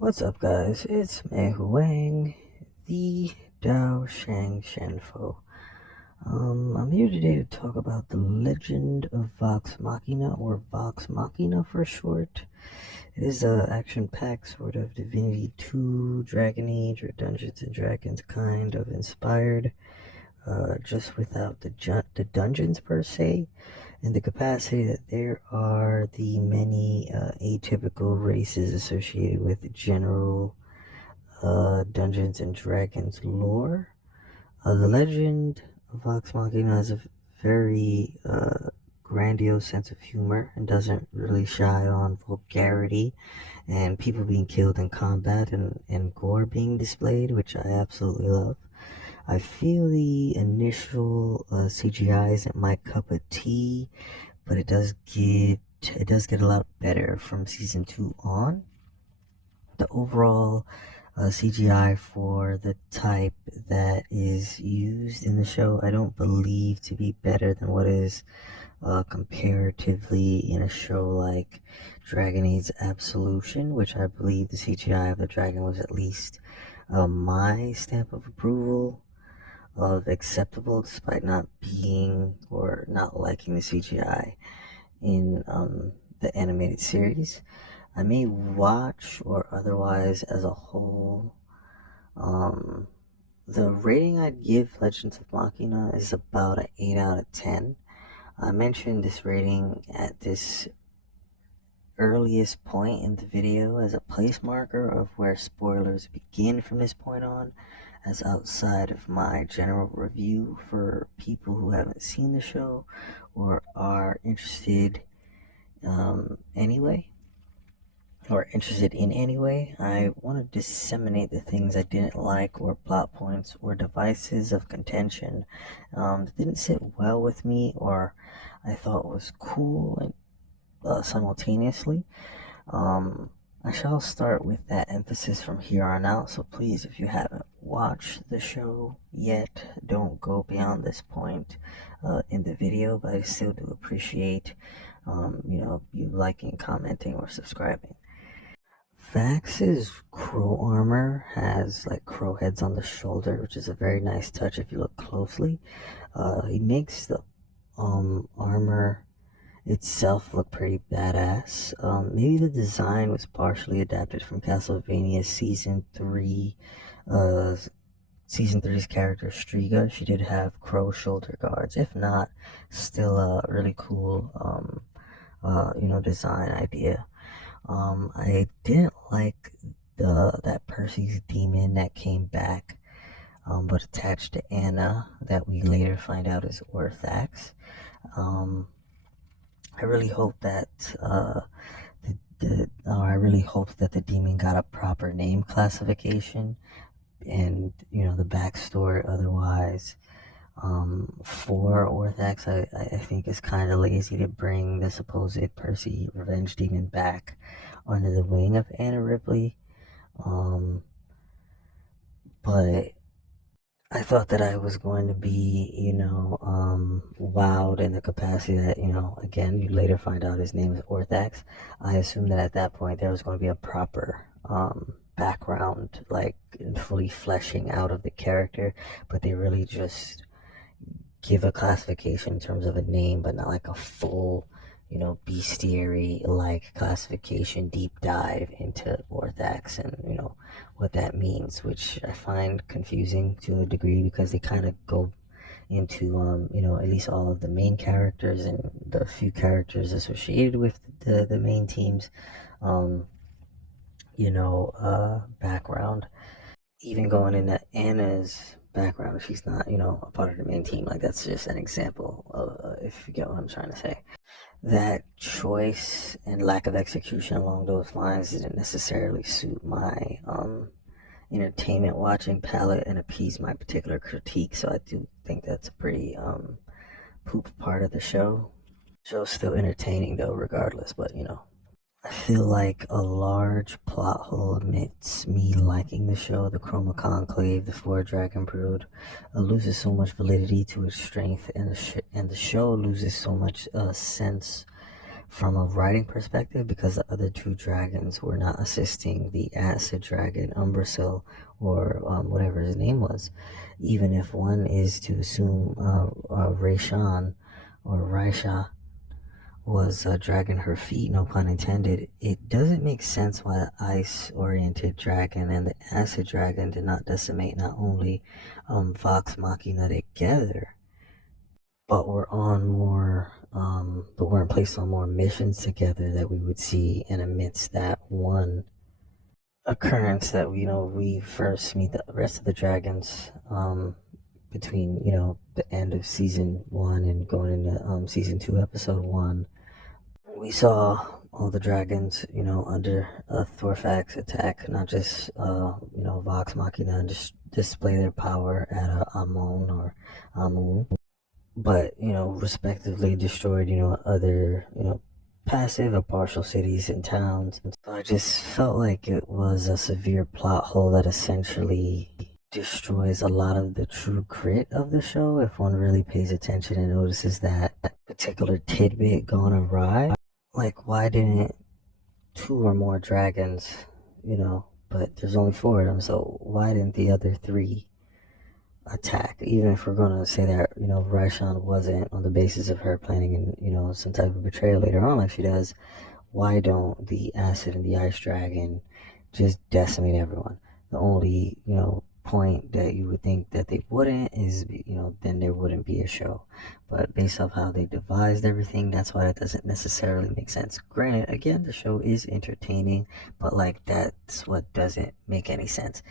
What's up, guys? It's Mei Huang, the Dou-zhansheng-fo. I'm here today to talk about the legend of Vox Machina, or Vox Machina for short. It is a action-packed sort of Divinity 2, Dragon Age, or Dungeons and Dragons kind of inspired, just without the dungeons per se, and the capacity that there are the many atypical races associated with general Dungeons and Dragons lore. The legend of Vox Machina has a very grandiose sense of humor and doesn't really shy on vulgarity and people being killed in combat and gore being displayed, which I absolutely love. I feel the initial CGI isn't my cup of tea, but it does get a lot better from season 2 on. The overall CGI for the type that is used in the show, I don't believe to be better than what is comparatively in a show like Dragon Age Absolution, which I believe the CGI of the dragon was at least my stamp of approval of acceptable, despite not being or not liking the CGI in the animated series. I may watch or otherwise as a whole. Um, the rating I'd give Legends of Machina is about an 8 out of 10. I mentioned this rating at this earliest point in the video as a place marker of where spoilers begin from this point on, as outside of my general review for people who haven't seen the show or are interested anyway. Or interested in anyway. I want to disseminate the things I didn't like, or plot points, or devices of contention that didn't sit well with me, or I thought was cool and simultaneously. I shall start with that emphasis from here on out, so please, if you haven't watched the show yet, don't go beyond this point in the video, but I still do appreciate, you liking, commenting, or subscribing. Vax's crow armor has like crow heads on the shoulder, which is a very nice touch if you look closely. He makes the armor itself look pretty badass. Maybe the design was partially adapted from Castlevania Season three's character Striga. She did have crow shoulder guards. If not, still a really cool design idea. I didn't like that Percy's demon that came back, but attached to Anna, that we later find out is Orthax. I really hope that I really hope that the demon got a proper name classification, and the backstory otherwise. For Orthax, I think it's kind of lazy to bring the supposed Percy revenge demon back under the wing of Anna Ripley. But I thought that I was going to be, wowed in the capacity that, again, you later find out his name is Orthax. I assumed that at that point there was going to be a proper background, like fully fleshing out of the character, but they really just give a classification in terms of a name, but not like a full, bestiary like classification, deep dive into Orthax and, what that means, which I find confusing to a degree because they kind of go into, at least all of the main characters and the few characters associated with the main teams, background. Even going into Anna's background, she's not, a part of the main team. Like, that's just an example of, if you get what I'm trying to say. That choice and lack of execution along those lines didn't necessarily suit my entertainment watching palette and appease my particular critique. So I do think that's a pretty poop part of the show. Show's still entertaining though, regardless. But I feel like a large plot hole amidst me liking the show, the Chroma Conclave, the Four Dragon Brood, loses so much validity to its strength, and the show loses so much sense from a writing perspective, because the other two dragons were not assisting the acid dragon, Umbrasil, or whatever his name was. Even if one is to assume Raishan or Raisha was dragging her feet, no pun intended, it doesn't make sense why the ice-oriented dragon and the acid dragon did not decimate not only Vox Machina together, but weren't placed on more missions together that we would see, and amidst that one occurrence that we first meet the rest of the dragons between the end of season 1 and going into season 2 episode 1. We saw all the dragons, under Thorfax attack, not just, Vox Machina, and just display their power at Amon or Amun, but, respectively destroyed, other, passive or partial cities and towns. And so I just felt like it was a severe plot hole that essentially destroys a lot of the true grit of the show if one really pays attention and notices that particular tidbit gone awry. Like, why didn't two or more dragons, but there's only four of them, so why didn't the other three attack? Even if we're going to say that, Raishan wasn't on the basis of her planning and, some type of betrayal later on like she does, why don't the acid and the ice dragon just decimate everyone? The only, point that you would think that they wouldn't is, then there wouldn't be a show. But based off how they devised everything, that's why it doesn't necessarily make sense. Granted, again, the show is entertaining, but like that's what doesn't make any sense.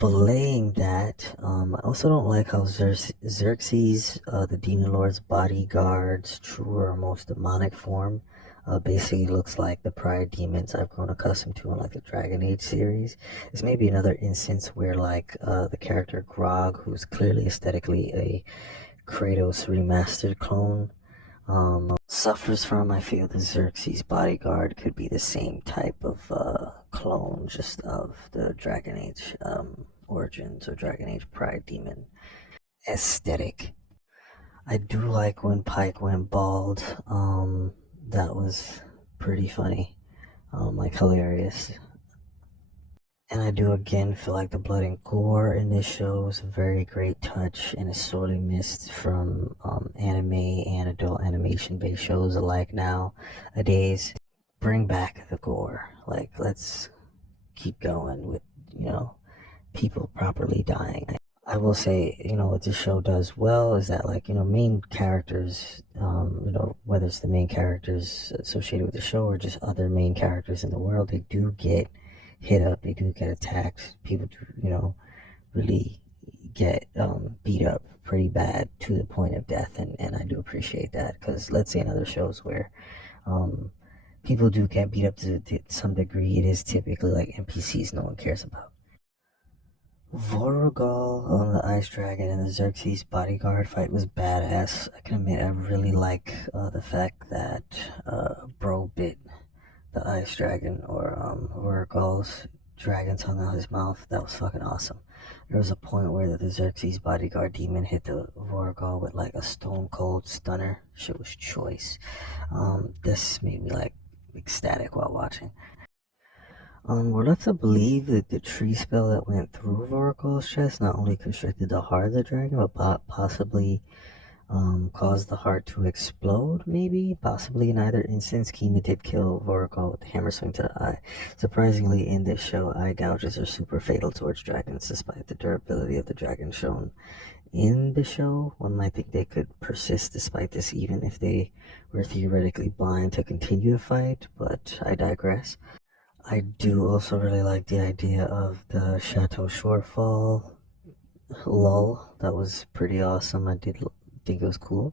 Belaying that, I also don't like how Xerxes, the Demon Lord's bodyguard's truer, most demonic form, basically looks like the prior demons I've grown accustomed to in like the Dragon Age series. This may be another instance where like the character Grog, who's clearly aesthetically a Kratos remastered clone, suffers from. I feel the Xerxes bodyguard could be the same type of clone, just of the Dragon Age origins or Dragon Age Pride Demon aesthetic. I do like when Pike went bald. That was pretty funny, like hilarious. And I do again feel like the blood and gore in this show is a very great touch and is sorely missed from anime and adult animation based shows alike nowadays. Bring back the gore. Like, let's keep going with, people properly dying. I will say, what this show does well is that, like, main characters, whether it's the main characters associated with the show or just other main characters in the world, they do get hit up, they do get attacked. People do, really get beat up pretty bad to the point of death, and I do appreciate that, because let's say in other shows where people do get beat up to some degree, it is typically like NPCs no one cares about. Vorogol on the Ice Dragon and the Xerxes bodyguard fight was badass. I can admit I really like the fact that Bro bit the Ice Dragon, or Vorogol's dragon tongue out his mouth. That was fucking awesome. There was a point where the Xerxes bodyguard demon hit the Vorogol with like a stone cold stunner. Shit was choice. This made me like ecstatic while watching. We're led to believe that the tree spell that went through Voragol's chest not only constricted the heart of the dragon, but possibly caused the heart to explode, maybe. Possibly in either instance, Kima did kill Voragol with the hammer swing to the eye. Surprisingly, in this show, eye gouges are super fatal towards dragons, despite the durability of the dragon shown in the show. One might think they could persist despite this, even if they were theoretically blind to continue the fight, but I digress. I do also really like the idea of the Chateau Shortfall lull. That was pretty awesome. I did think it was cool.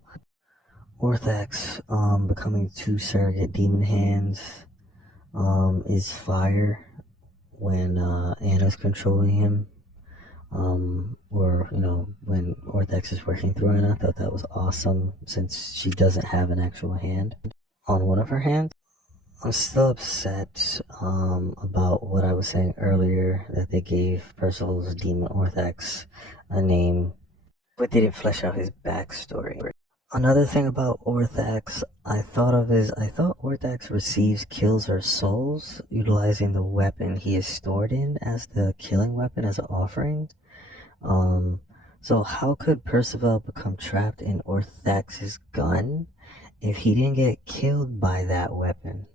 Orthax becoming two surrogate demon hands is fire when Anna's controlling him. Or, when Orthax is working through Anna. I thought that was awesome since she doesn't have an actual hand on one of her hands. I'm still upset about what I was saying earlier, that they gave Percival's demon Orthax a name, but didn't flesh out his backstory. Another thing about Orthax I thought Orthax receives kills or souls utilizing the weapon he is stored in as the killing weapon as an offering. Um, so how could Percival become trapped in Orthax's gun if he didn't get killed by that weapon?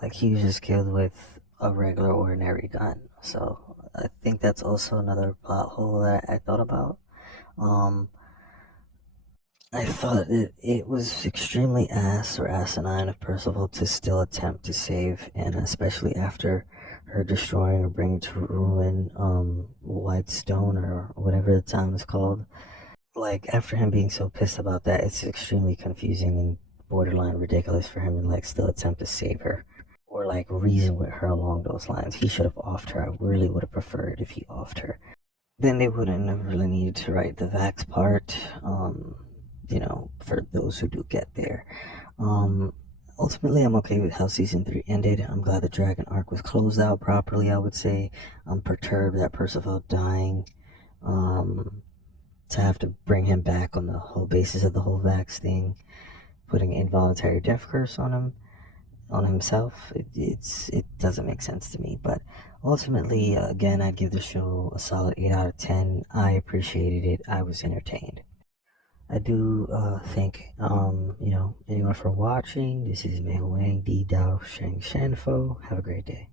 Like he was just killed with a regular ordinary gun. So I think that's also another plot hole that I thought about. Um, I thought it was extremely ass or asinine of Percival to still attempt to save Anna, especially after her destroying or bringing to ruin Whitestone or whatever the town is called. Like after him being so pissed about that, it's extremely confusing and borderline ridiculous for him to like still attempt to save her or like reason with her along those lines. He should have offed her. I really would have preferred if he offed her. Then they wouldn't have really needed to write the Vax part, for those who do get there. Um, Ultimately, I'm okay with how season 3 ended. I'm glad the Dragon arc was closed out properly, I would say. I'm perturbed that Percival dying, um, to have to bring him back on the whole basis of the whole Vax thing, putting involuntary death curse on himself. It doesn't make sense to me. But ultimately, again, I'd give the show a solid 8 out of 10. I appreciated it. I was entertained. I do thank anyone for watching. This is Mei Wang, Dou-zhansheng-fo. Have a great day.